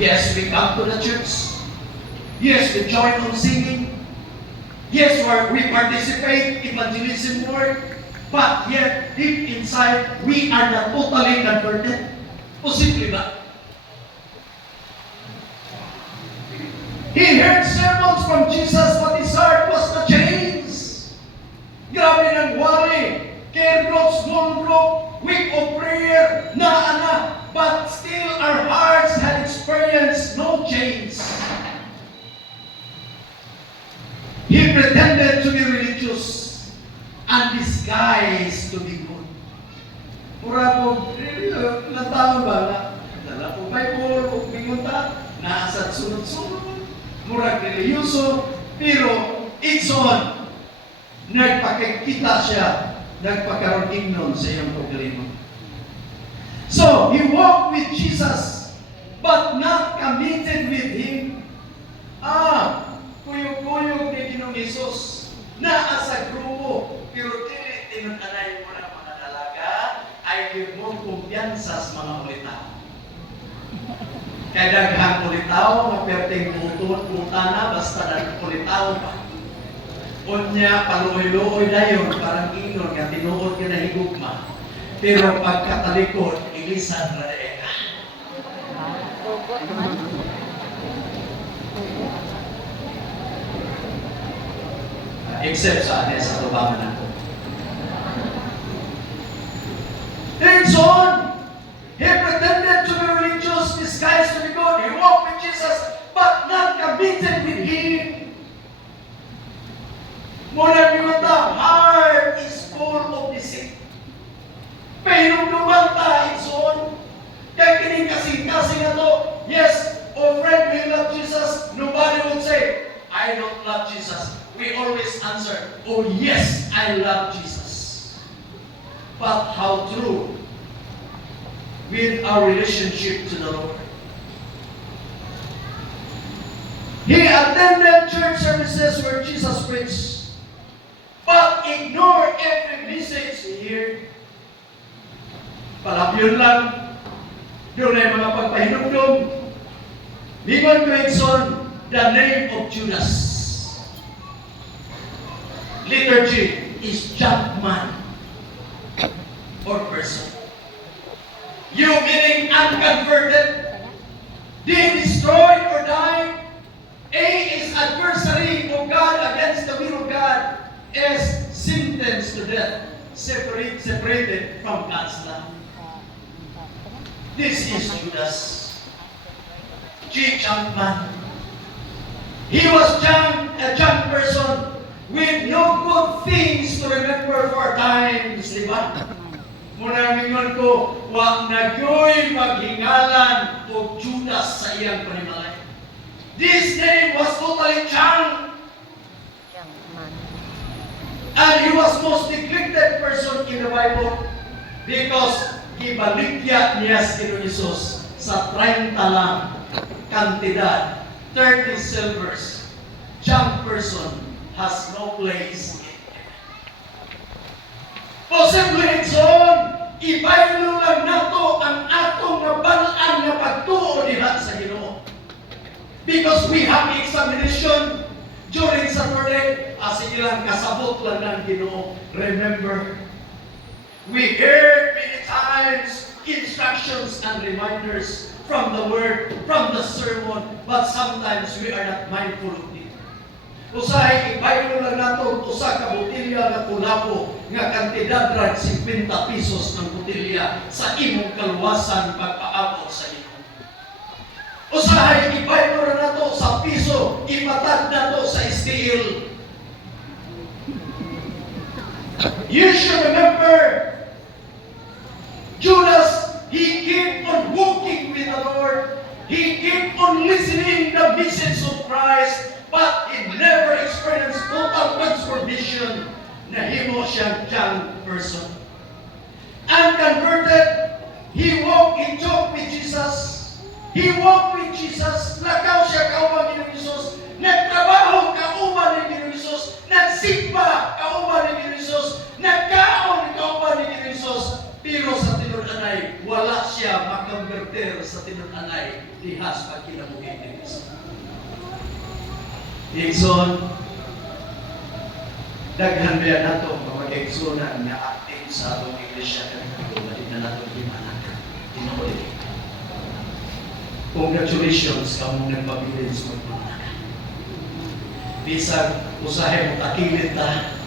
Yes, we come to the church. Yes, we join on singing. Yes, we participate in evangelism work. But yet, deep inside, we are not totally converted. Posible ba? He heard sermons from Jesus, but his heart was not changed. Grabe ng worry. Care group, small group, week of prayer, but still our hearts had experienced no change. He pretended to be religious and disguised to be good. Mura po, ilang taon ba na? Dala po Bible, o bingunta, naasat sunod-sunod, mura religyoso, pero it's on. Nagpakikita siya, nagpakaroon ignon sa iyong problema. So, he walked with Jesus, but not committed with Him. Kuyog-kuyog ni Ginoong Hesus, naa sa grupo, pero tinunanay mo na mga dalaga, ay give mo kumpiyansa sa mga ulitaw. Kaya daghang ulitaw, maperteng utana, basta daghang ulitaw pa. Unya, paluoy-luoy dayon, parang inon, nga tinuod ka na higugma. Pero pagkatalikod, ilisan na eka. Except sa atin, sa tubangan nato. Third son, he pretended to be religious, disguised to be good. He walked with Jesus, but not committed with Him. Muna biwata, heart is full of deceit. Pahinumduman ta, son. Kaya kining kasing-kasing na to, yes, oh friend, we love Jesus. Nobody would say, I don't love Jesus. We always answer, oh yes, I love Jesus. But how true with our relationship to the Lord? He attended church services where Jesus preached, but ignore every message he heard. Palapyon lang, doon ay mga pagpahinumdum. Lingon ko Edson, the name of Judas. Liturgy is junk man or person. You meaning unconverted, being destroyed or dying. A is adversary of God against the will of God, is sentenced to death, separated from God's love. This is Judas. Junk man. He was a junk person with no good things to remember for times, di ba? Muna mingon ko, wag nagyoy maghingalan o Judas sa iyang panimalay. This name was totally junk. And he was most neglected person in the Bible because gibaligya niya si Jesus sa 30 lang kantidad, 30 silvers. Junk person has no place in heaven. Posible son, ibaylo lang nato ang atong nabalaan na pagtuo diha sa Ginoo. Because we have examination during Saturday, sige lang, kasabot lang ng Ginoo. Remember, we heard many times instructions and reminders from the Word, from the sermon, but sometimes we are not mindful of it. Usahay, ibaylo lang nato, usa ka botilya na kulabo, nga kantidad rag 50 pesos ang botilya sa imong kaluwasan pagpaabot sa Ginoo. Usahay, ibaylo lang nato sa piso, imatag nato sa steel. You should remember, Judas, he kept on walking with the Lord. He kept on listening the message of Christ, but he never experienced total transformation. Nahimo siyang young person. Unconverted, he walked in talk with Jesus. He walked with Jesus. Lakaw siya kauban ni Jesus. Nagtrabaho kauban ni Jesus. Nagsimba kauban ni Jesus. Nagkaon kauban ni Jesus. Pero sa tinud-anay, wala siya makonverter sa tinud-anay. diha sa kinabuhi ni Kristo. Igsoon, daghan ba nato mag-igsunan nga active sa atong iglesia kanina dili na nato gimanak. Tinuod. Congratulations kamo nagpabilin sa pagmamanak. Bisag usahay mo takilid ta,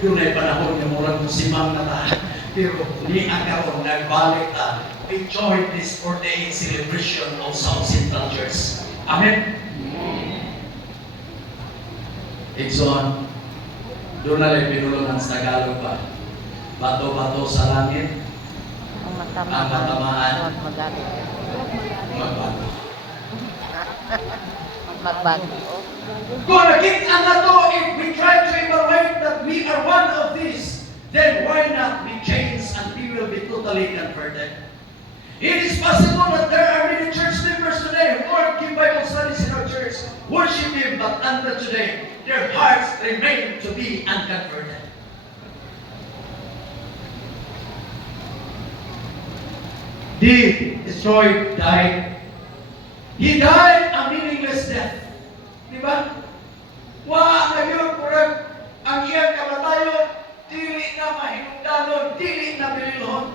yun ay panahon nga murag musimang na ta, pero ni ang karon nagbalik ta. We join this 48th celebration of South Central Church. Amen. Igsoon, doon na lang pinulungan sa Tagalog pa. Bato-bato sa langit, ang matamaan, magbago. Magbago. Kung nakita na to, if we try to evaluate that we are one of these, then why not we change and we will be totally converted? It is possible that there are many church members today who are give Bible studies in our church, worship Him, but until today, their hearts remain to be unconverted. He destroyed, died. He died a meaningless death. Diba? Wa na yun, kurang ang iyang kamatayon, dili na mahinungdanon, dili na bililhon.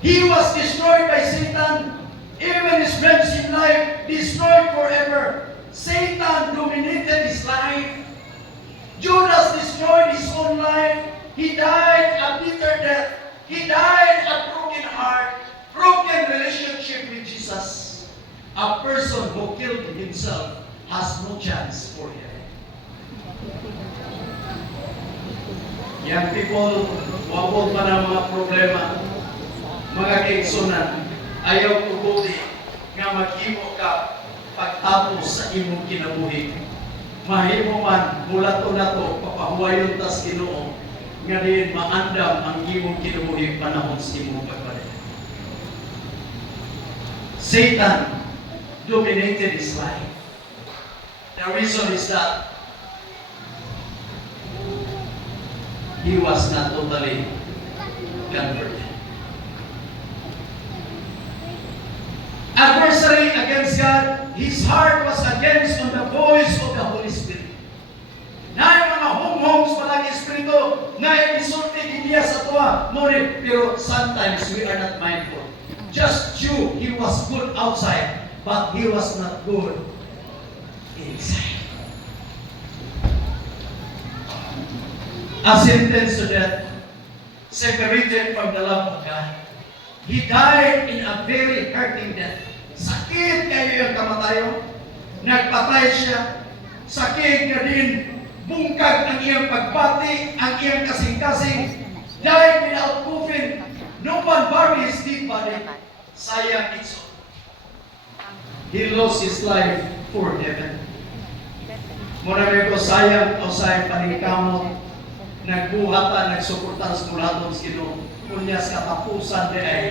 He was destroyed by Satan. Even his friends in life, destroyed forever. Satan dominated his life. Judas destroyed his own life. He died a bitter death. He died a broken heart, broken relationship with Jesus. A person who killed himself has no chance for heaven. Young people, wabot pa ng mga problema, mga kaigsunan, ayaw tubuti nga maghimo ka pagtapos sa imong kinabuhi. Mahimo man mula to na to papahuwayon tas Ginoo nga diin maandam ang imong kinabuhi panahon sa imong pagbalik. Satan dominated his life. The reason is that he was not totally converted. Adversary against God, his heart was against on the voice of the Holy Spirit. Na yung mga home-homes palang Espiritu, na isulti niya sa tuwa, pero sometimes we are not mindful. Just true, he was good outside, but he was not good inside. A sentence to death, separated from the love of God. He died in a very hurting death. Sakit kayo yung kamatayon. Nagpatay siya. Sakit ka din. Bungkag ang iyang pagbati, ang iyang kasing-kasing. Died without coffin. No one buried his dead body. Sayang ito. He lost his life for heaven. Muna ko sayang o sayang paningkamot. Nagbuhatan, nagsuportan sa mulaton sa Ginoo. Kunya sa katapusan di ay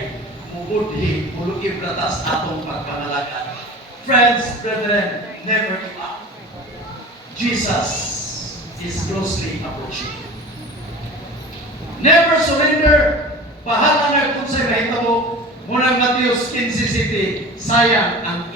mubudhi, muluib ratas atong pagpangalagan. Friends, brethren, never give up. Jesus is closely approaching. Never surrender. Bahala na kung sa'yo mahitabo. Muna Mateus 15:7, sayang ang